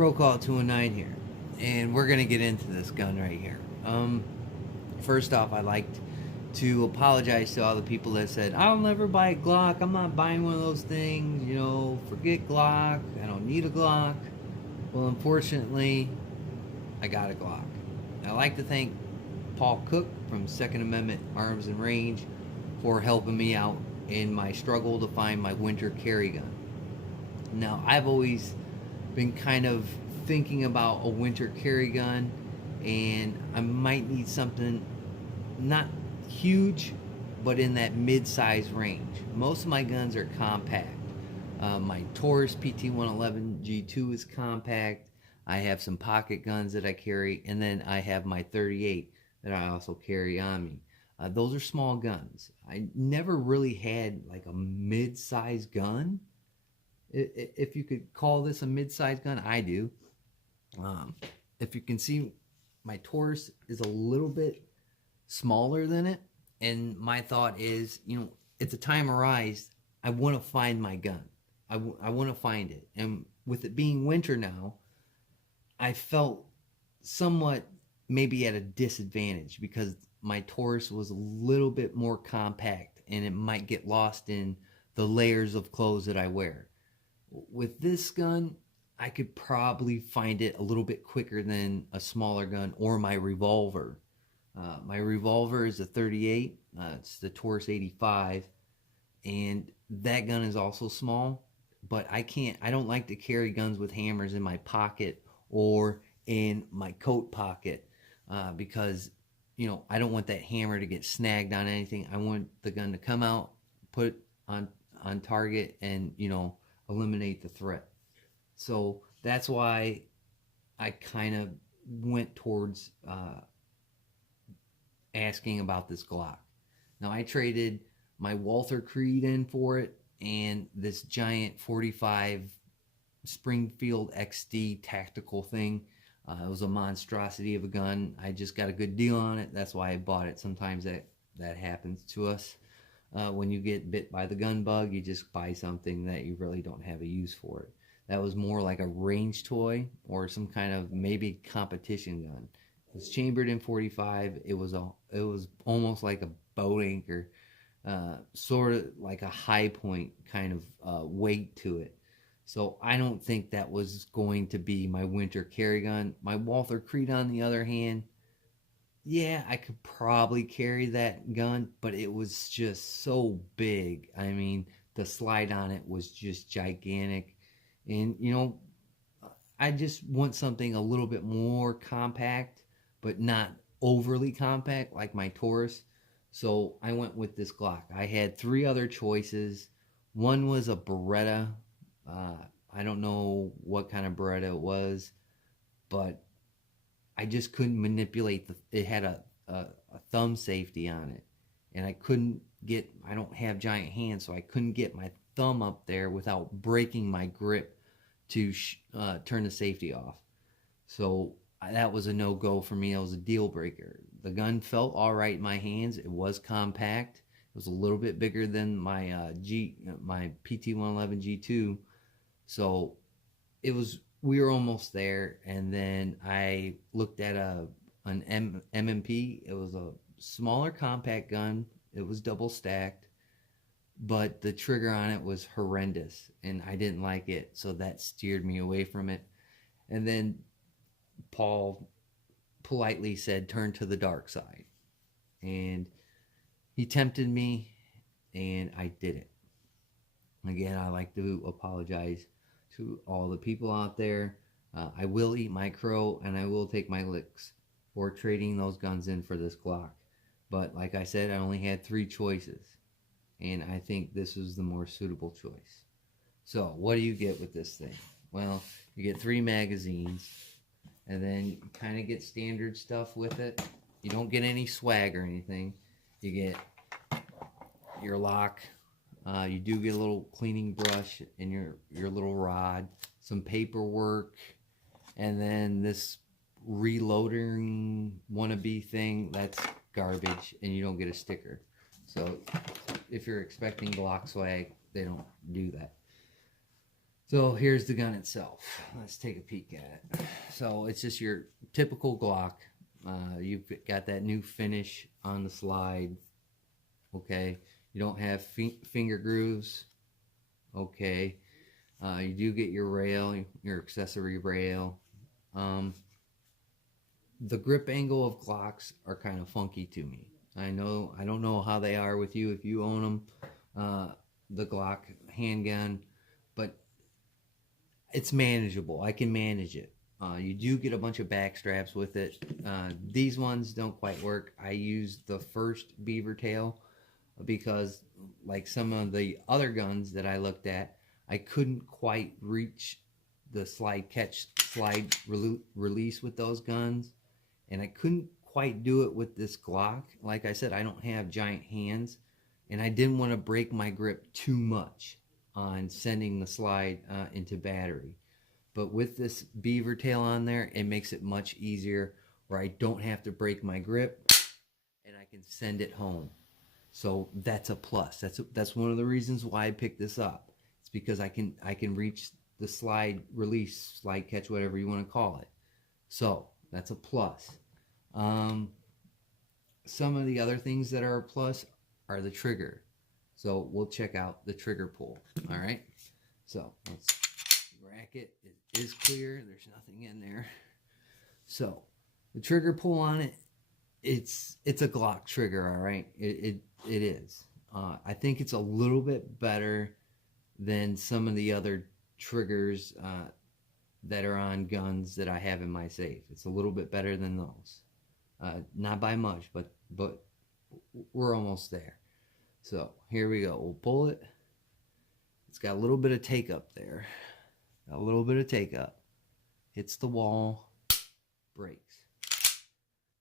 Roll call 209 here, and we're gonna get into this gun right here. First off, I'd like to apologize to all the people that said I'll never buy a Glock. I'm not buying one of those things. You know, forget Glock. I don't need a Glock. Well, unfortunately, I got a Glock. And I'd like to thank Paul Cook from Second Amendment Arms and Range for helping me out in my struggle to find my winter carry gun. Now, I've always been kind of thinking about a winter carry gun, and I might need something not huge, but in that mid-size range. Most of my guns are compact. My Taurus PT-111 G2 is compact. I have some pocket guns that I carry, and then I have my 38 that I also carry on me. Those are small guns. I never really had like a mid-size gun. If you could call this a mid-size gun, I do. If you can see, my Taurus is a little bit smaller than it, and my thought is, at the time of rise, I want to find my gun. I want to find it, and with it being winter now, I felt somewhat maybe at a disadvantage because my Taurus was a little bit more compact, and it might get lost in the layers of clothes that I wear. With this gun, I could probably find it a little bit quicker than a smaller gun or my revolver. My revolver is a 38. It's the Taurus 85, and that gun is also small. But I don't like to carry guns with hammers in my pocket or in my coat pocket because I don't want that hammer to get snagged on anything. I want the gun to come out, put on target, and eliminate the threat. So that's why I kind of went towards asking about this Glock. Now, I traded my Walther Creed in for it and this giant 45 Springfield XD tactical thing. It was a monstrosity of a gun. I just got a good deal on it. That's why I bought it. Sometimes that happens to us. When you get bit by the gun bug, you just buy something that you really don't have a use for it. That was more like a range toy or some kind of maybe competition gun. It was chambered in 45. It was almost like a boat anchor, sort of like a high point kind of weight to it. So I don't think that was going to be my winter carry gun. My Walther Creed, on the other hand, yeah, I could probably carry that gun, but it was just so big. I mean, the slide on it was just gigantic. And, I just want something a little bit more compact, but not overly compact like my Taurus. So I went with this Glock. I had three other choices. One was a Beretta. I don't know what kind of Beretta it was, but I just couldn't manipulate it had a thumb safety on it, and I don't have giant hands, so I couldn't get my thumb up there without breaking my grip to turn the safety off. So that was a no-go for me. It was a deal breaker. The gun felt all right in my hands. It was compact. It was a little bit bigger than my my PT-111 G2. So we were almost there, and then I looked at an M&P. It was a smaller compact gun. It was double stacked, but the trigger on it was horrendous, and I didn't like it, so that steered me away from it. And then Paul politely said, turn to the dark side. And he tempted me, and I did it. Again, I like to apologize to all the people out there. I will eat my crow, and I will take my licks for trading those guns in for this Glock. But like I said, I only had three choices, and I think this was the more suitable choice. So what do you get with this thing? Well, you get 3 magazines, and then you kind of get standard stuff with it. You don't get any swag or anything. You get your lock. You do get a little cleaning brush and your little rod, some paperwork, and then this reloading wannabe thing, that's garbage, and you don't get a sticker. So if you're expecting Glock swag, they don't do that. So here's the gun itself. Let's take a peek at it. So it's just your typical Glock. You've got that new finish on the slide. Okay. You don't have finger grooves. Okay. You do get your rail, your accessory rail. The grip angle of Glocks are kind of funky to me. I don't know how they are with you if you own them, the Glock handgun, but it's manageable. I can manage it. You do get a bunch of back straps with it. These ones don't quite work. I use the first beaver tail because, like some of the other guns that I looked at, I couldn't quite reach the slide catch, slide release with those guns, and I couldn't quite do it with this Glock. Like I said, I don't have giant hands, and I didn't want to break my grip too much on sending the slide into battery. But with this beaver tail on there, it makes it much easier where I don't have to break my grip and I can send it home. So that's a plus. That's one of the reasons why I picked this up. It's because I can reach the slide release, slide catch, whatever you want to call it. So that's a plus. Some of the other things that are a plus are the trigger. So we'll check out the trigger pull. All right. So let's rack it. It is clear. There's nothing in there. So the trigger pull on it, it's a Glock trigger. All right. It is. I think it's a little bit better than some of the other triggers that are on guns that I have in my safe. It's a little bit better than those. Not by much, but we're almost there. So here we go. We'll pull it. It's got a little bit of take up there. Got a little bit of take up. Hits the wall. Breaks.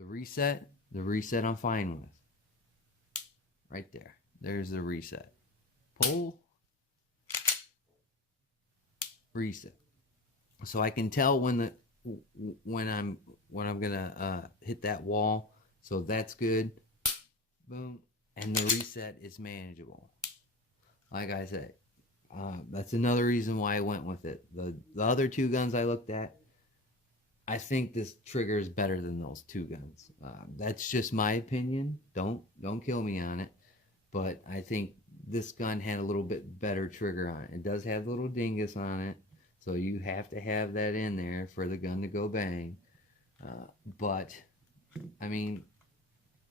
The reset I'm fine with. Right there. There's the reset. Pull. Reset. So I can tell when I'm gonna hit that wall. So that's good. Boom. And the reset is manageable. Like I said, that's another reason why I went with it. The other two guns I looked at, I think this trigger is better than those two guns. That's just my opinion. Don't kill me on it. But I think this gun had a little bit better trigger on it. It does have a little dingus on it, so you have to have that in there for the gun to go bang. But I mean,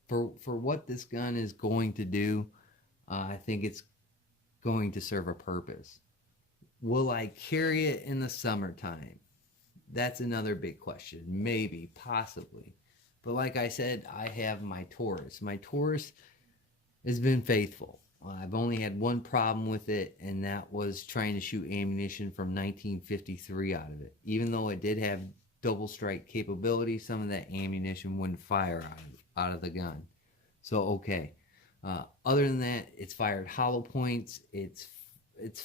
for what this gun is going to do, I think it's going to serve a purpose. Will I carry it in the summertime? That's another big question. Maybe, possibly. But like I said, I have my Taurus. My Taurus has been faithful. I've only had one problem with it, and that was trying to shoot ammunition from 1953 out of it. Even though it did have double strike capability, some of that ammunition wouldn't fire out of the gun. So okay. Other than that, it's fired hollow points. It's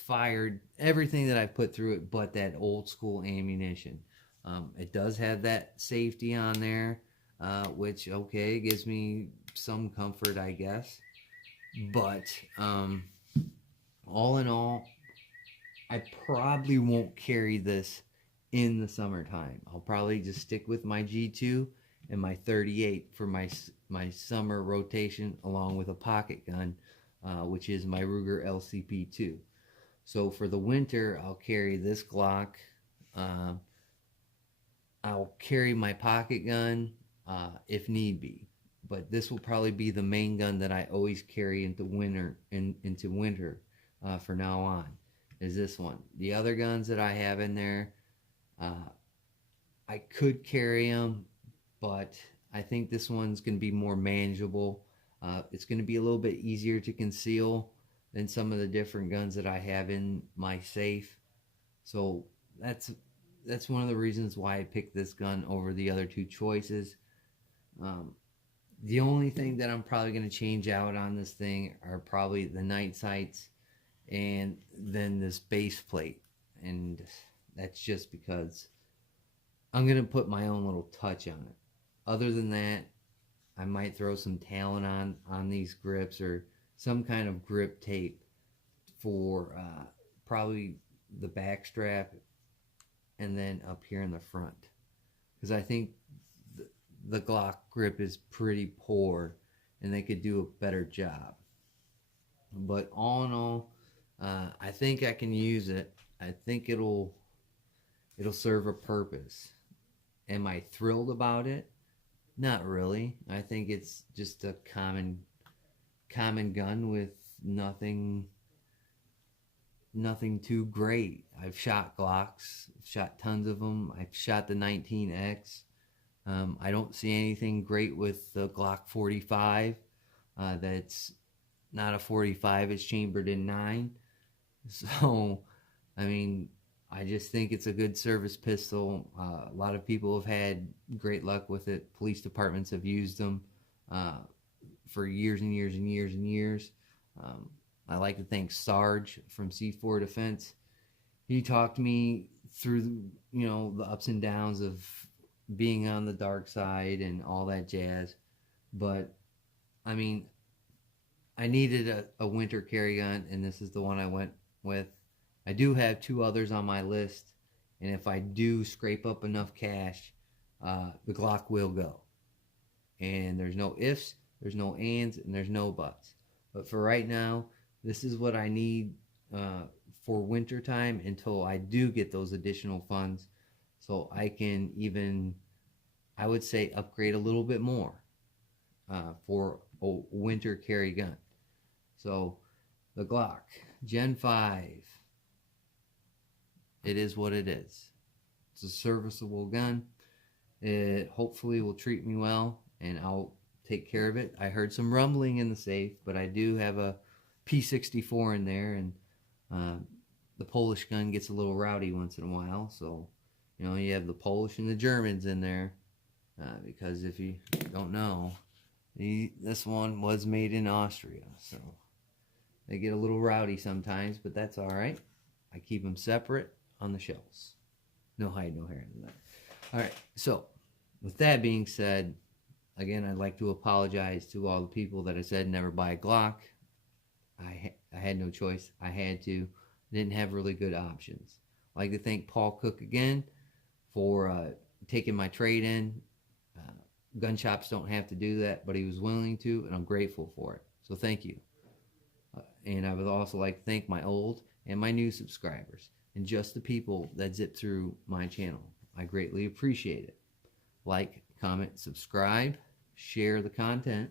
fired everything that I put through it, but that old school ammunition. It does have that safety on there, which okay, gives me some comfort, I guess. But all in all, I probably won't carry this in the summertime. I'll probably just stick with my G2 and my 38 for my summer rotation, along with a pocket gun, which is my Ruger LCP2. So for the winter, I'll carry this Glock. I'll carry my pocket gun if need be. But this will probably be the main gun that I always carry into winter for now on, is this one. The other guns that I have in there, I could carry them, but I think this one's going to be more manageable. It's going to be a little bit easier to conceal than some of the different guns that I have in my safe. So that's one of the reasons why I picked this gun over the other two choices. The only thing that I'm probably going to change out on this thing are probably the night sights and then this base plate. And that's just because I'm going to put my own little touch on it. Other than that, I might throw some Talon on these grips or some kind of grip tape for probably the back strap, and then up here in the front, because I think the Glock grip is pretty poor and they could do a better job. But all in all, I think I can use it. I think it'll serve a purpose. Am I thrilled about it? Not really. I think it's just a common gun with nothing too great. I've shot Glocks, I've shot tons of them. I've shot the 19X. I don't see anything great with the Glock 45. That's not a 45, it's chambered in 9. So, I mean, I just think it's a good service pistol. A lot of people have had great luck with it. Police departments have used them for years and years and years and years. I like to thank Sarge from C4 Defense. He talked me through, the ups and downs of being on the dark side and all that jazz. But, I mean, I needed a winter carry gun, and this is the one I went with. I do have 2 others on my list, and if I do scrape up enough cash, the Glock will go. And there's no ifs, there's no ands, and there's no buts. But for right now, this is what I need for winter time until I do get those additional funds, so I can even, I would say, upgrade a little bit more for a winter carry gun. So the Glock Gen 5, it is what it is. It's a serviceable gun. It hopefully will treat me well, and I'll take care of it. I heard some rumbling in the safe, but I do have a P64 in there, and the Polish gun gets a little rowdy once in a while. So, you have the Polish and the Germans in there, because if you don't know, this one was made in Austria, so they get a little rowdy sometimes, but that's all right. I keep them separate on the shelves. No hide, no hair in that. All right, so with that being said, again, I'd like to apologize to all the people that I said never buy a Glock. I had no choice. I had to. I didn't have really good options. I'd like to thank Paul Cook again for taking my trade in. Gun shops don't have to do that, but he was willing to, and I'm grateful for it. So thank you. And I would also like to thank my old and my new subscribers, and just the people that zip through my channel. I greatly appreciate it. Like, comment, subscribe, share the content.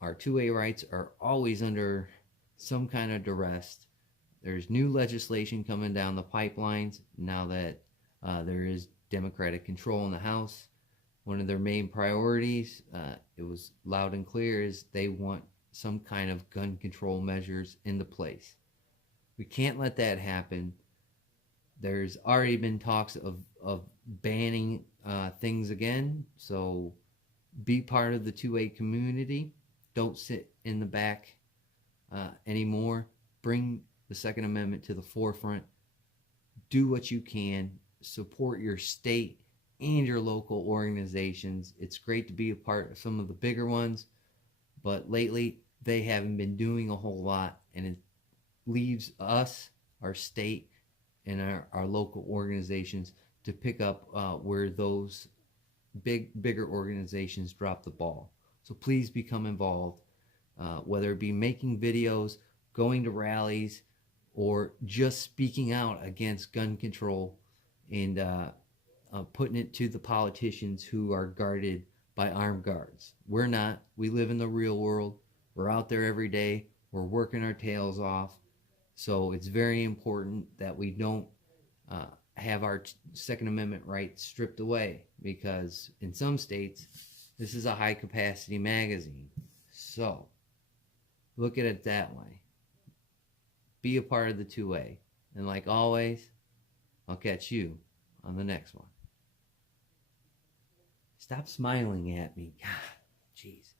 Our 2A rights are always under some kind of duress. There's new legislation coming down the pipelines now that there is Democratic control in the House. One of their main priorities, it was loud and clear, is they want some kind of gun control measures into place. We can't let that happen. There's already been talks of banning things again, so be part of the 2A community. Don't sit in the back anymore. Bring the Second Amendment to the forefront. Do what you can. Support your state and your local organizations. It's great to be a part of some of the bigger ones, but lately they haven't been doing a whole lot, and it leaves us, our state, and our local organizations to pick up where those bigger organizations drop the ball. So please become involved, whether it be making videos, going to rallies, or just speaking out against gun control and putting it to the politicians who are guarded by armed guards. We're not. We live in the real world. We're out there every day. We're working our tails off. So it's very important that we don't have our Second Amendment rights stripped away, because in some states, this is a high-capacity magazine. So look at it that way. Be a part of the 2A. And like always, I'll catch you on the next one. Stop smiling at me. God, jeez.